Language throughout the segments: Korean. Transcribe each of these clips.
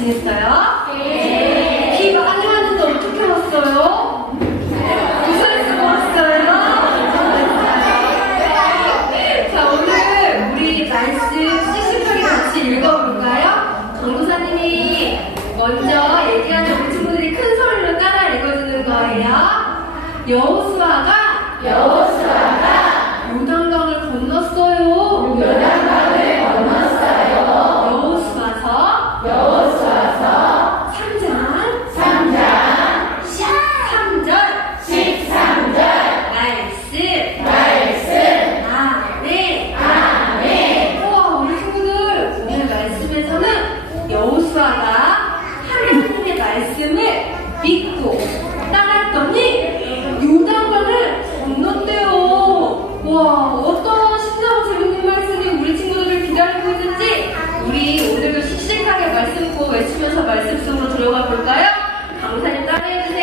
지냈어요? 네. 비 많이 왔는데 어떻게 왔어요? 부산에서 왔어요? 자, 오늘 우리 말씀 씩씩하게 같이 읽어볼까요? 강도사님이 먼저 얘기하는 우리 친구들이 큰 소리로 따라 읽어주는 거예요. 여호수아가 여호수아가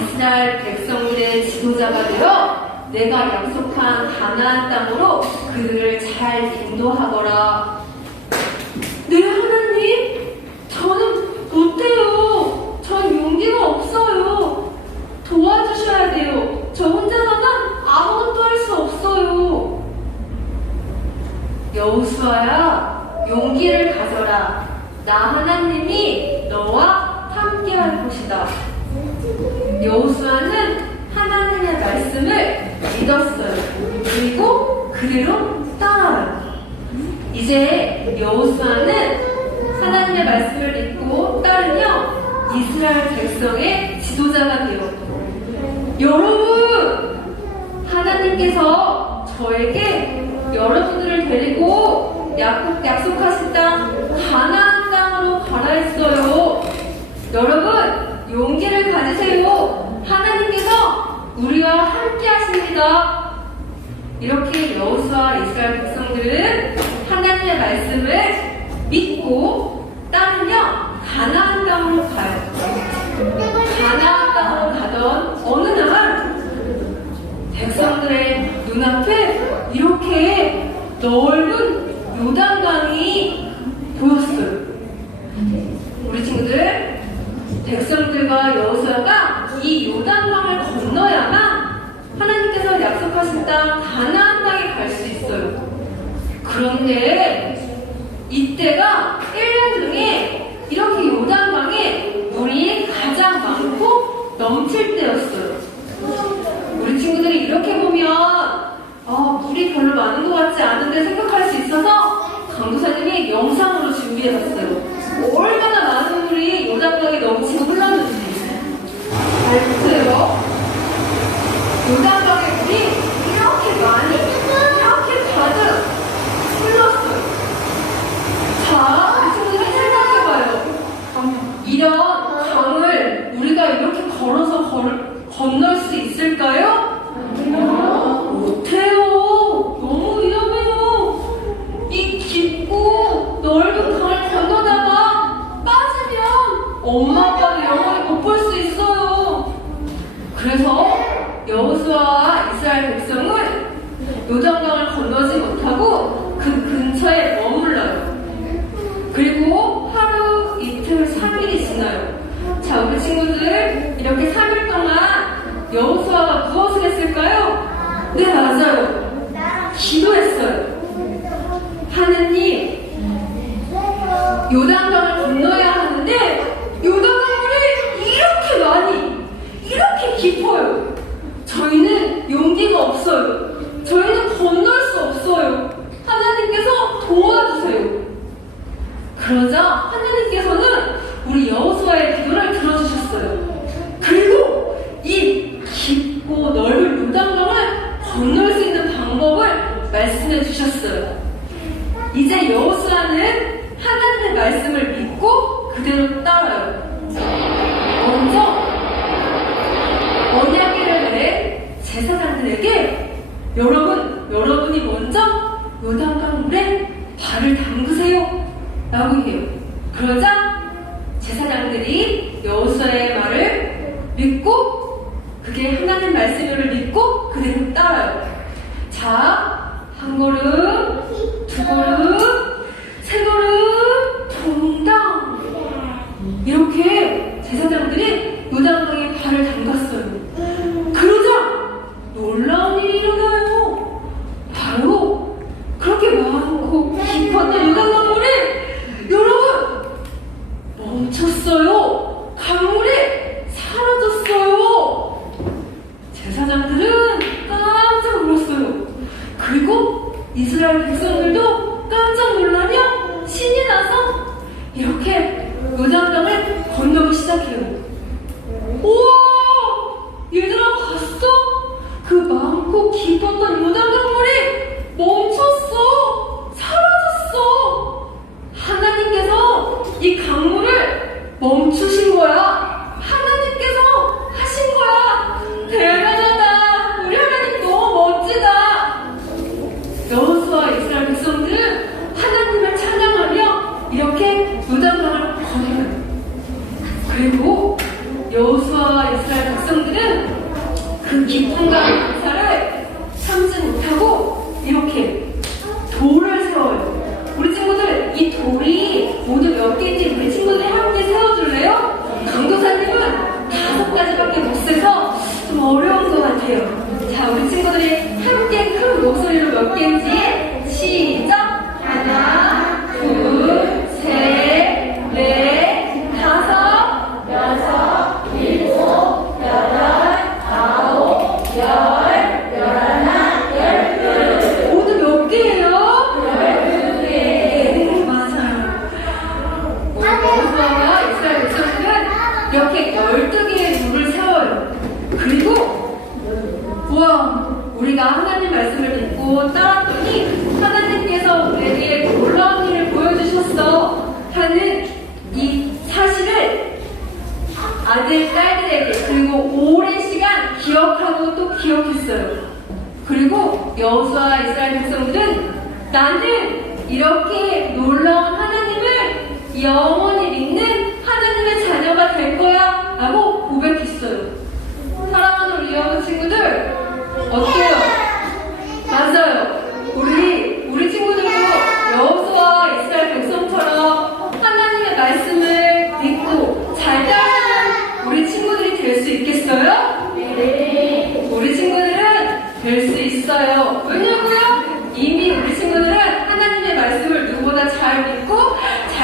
이스라엘 백성들의 지도자가 되어 내가 약속한 가나안 땅으로 그들을 잘 인도하거라. 네 하나님, 저는 못해요. 전 용기가 없어요. 도와주셔야 돼요. 저 혼자서는 아무것도 할 수 없어요. 여우수아야, 용기를 가져라. 나 하나님이 너와 함께할 것이다. 여우수아는 하나님의 말씀을 믿었어요. 그리고 그대로 따라요. 이제 여호수아는 하나님의 말씀을 믿고 따르며 이스라엘 백성의 지도자가 되었고 여러분 하나님께서 저에게 여러분들을 데리고 약속, 약속하신 땅 가나안 땅으로 가라 했어요 여러분 용기를 가지세요 하나님께서 우리와 함께 하십니다 이렇게 여호수아 이스라엘 백성들은 하나님의 말씀을 믿고 따르며 가나안 땅으로 가요. 가나안 땅으로 가던 어느 날 백성들의 눈앞에 이렇게 넓은 요단강이 보였어요. 우리 친구들 백성들과 여호수아가 이 요단강을 건너야만 하나님께서 약속하신 땅 가나안 땅에 갈 수 있어요. 그런데 이때가 1년 중에 이렇게 요단강에 물이 가장 많고 넘칠 때였어요. 우리 친구들이 이렇게 보면 아, 물이 별로 많은 것 같지 않은데 생각할 수 있어서 강도사님이 영상으로 준비해봤어요. 얼마나 많은 물이 요단강에 넘치고 흘렀는지 잘 보세요. 요단강의 물이 이렇게 많이 이렇게 가득 흘렀어요. 자, 우리 친구들이 생각해봐요. 이런 강을 우리가 이렇게 걸어서 걸, 건널 수 있을까요? 못해요. 너무 위험해요. 이 깊고 넓은 강을 건너다가 빠지면 엄마 아빠도 영원히 못 볼 수 있어요. 그래서 여호수아와 이스라엘 백성은 요단강을 건너지 못하고 그 근처에 머물러요. 그리고 하루, 이틀, 3일이 지나요. 자, 우리 친구들 이렇게 3일 동안 여호수아가 무엇을 했을까요? 네, 맞아요. 기도했어요. 하느님, 요단강을 건너야 하는데 요단강물이 이렇게 많이, 이렇게 깊어요. 저희는 용기가 없어요. 저희는 건널 수 없어요. 하나님께서 도와주세요. 그러자 하나님께서는 우리 여호수아의 기도를 들어주셨어요. 그리고 이 깊고 넓은 요단강을 건널 수 있는 방법을 말씀해 주셨어요. 이제 여호수아는 하나님의 말씀을 믿고 그대로 따라요. 먼저 언약계를 낸 제사장들에게 여러분, 여러분이 먼저 요단강 물에 발을 담그세요. 라고 해요. 그러자 제사장들이 여호수아의 말을 믿고 그게 하나님 말씀을 믿고 그대로 따라요. 자, 한 걸음, 두 걸음, 세 걸음, 동당. 이렇게 제사장들이 요단강에 발을 담갔어요. 그러자 놀라운 일이 일어나요. 바로 그렇게 많고 깊었던 요단강 물이 여러분 멈췄어요. 강물이 사라졌어요. 제사장들은 깜짝 놀랐어요. 그리고 이스라엘 백성들도 깜짝 놀라며 신이 나서 이렇게 요단강을 건너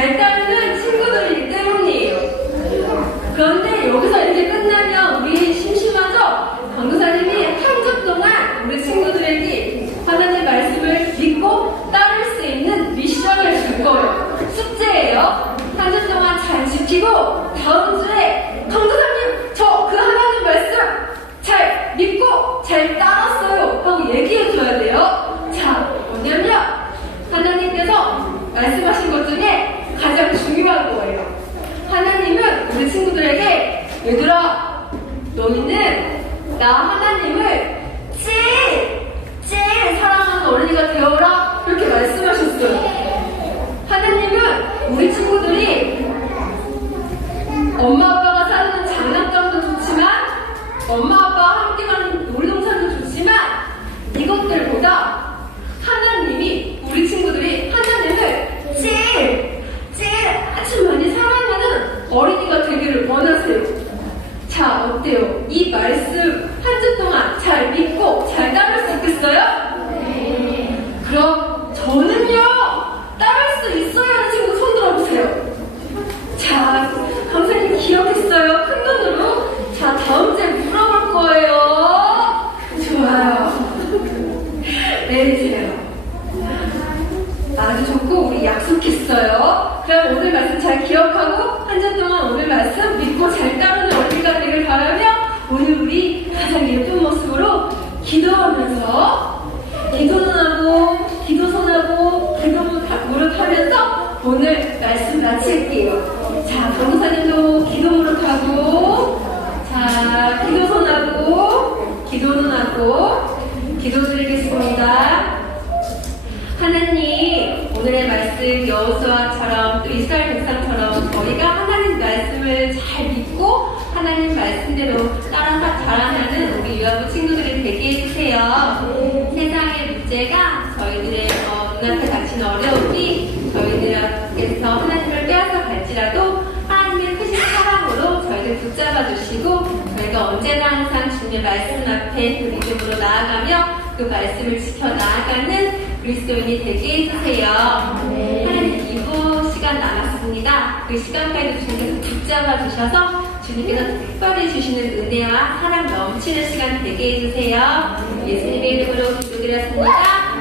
잘 따르는 친구들이기 때문이에요. 그런데 여기서 이제 끝나면 우리 심심하죠? 강도사님이 한 주 동안 우리 친구들에게 하나님의 말씀을 믿고 따를 수 있는 미션을 줄 거예요. 숙제예요. 한 주 동안 잘 지키고 다음 주에 강도사님 저 그 하나님 말씀 잘 믿고 잘 따랐어요 하고 얘기해 줘야 돼요. 자 뭐냐면 하나님께서 말씀하신 것 중에 가장 중요한 거예요. 하나님은 우리 친구들에게 얘들아 너희는 나 하나님을 제일 제일 사랑하는 어린이가 되어라 이렇게 말씀하셨어요. 하나님은 우리 친구들이 엄마 아빠가 사는 장난감도 좋지만 엄마 아빠와 함께 가는 놀이동산도 좋지만 이것들보다 하나님이 우리 친구들이 하나님을 제일 제일 아주 많이 사랑하는 어린이가 되기를 원하세요. 자 어때요? 이 말씀 한 주 동안 잘 믿고 잘 따를 수 있겠어요? 네. 그럼 저는요 따를 수 있어요 하는 친구 손 들어보세요. 자, 강사님 기억했어요. 큰 눈으로. 자, 다음 주에 물어볼 거예요. 좋아요. 내리세요. 아주 좋고, 우리 약속했어요. 그럼 오늘 말씀 잘 기억하고, 한 주 동안 오늘 말씀 믿고 잘 따르는 어린이가 되길 바라며, 오늘 우리 가장 예쁜 모습으로 기도하면서, 기도는 하고, 기도선하고, 기도 무릎하면서 오늘 말씀 마칠게요. 자, 변호사님도 기도 무릎하고, 자, 기도선하고, 기도는 하고, 기도 드리겠습니다. 하나님, 오늘의 말씀 여호수아처럼 또 이스라엘 백성처럼 저희가 하나님 말씀을 잘 믿고 하나님 말씀대로 따라서 자라나는 우리 유아부 친구들이 되게 해주세요. 세상의 문제가 저희들의 어, 눈앞에 닥친 어려움이 저희들께서 하나님을 빼앗아 갈지라도 하나님의 크신 사랑으로 저희를 붙잡아 저희가 언제나 항상 주님의 말씀 앞에 그 믿음으로 나아가며 그 말씀을 지켜 나아가는 그리스도인이 되게 해주세요. 하나님 기도 시간 남았습니다. 그 시간까지 주님께서 붙잡아 주셔서 주님께서 특별히 주시는 은혜와 사랑 넘치는 시간 되게 해주세요. 예수님의 이름으로 기도드렸습니다.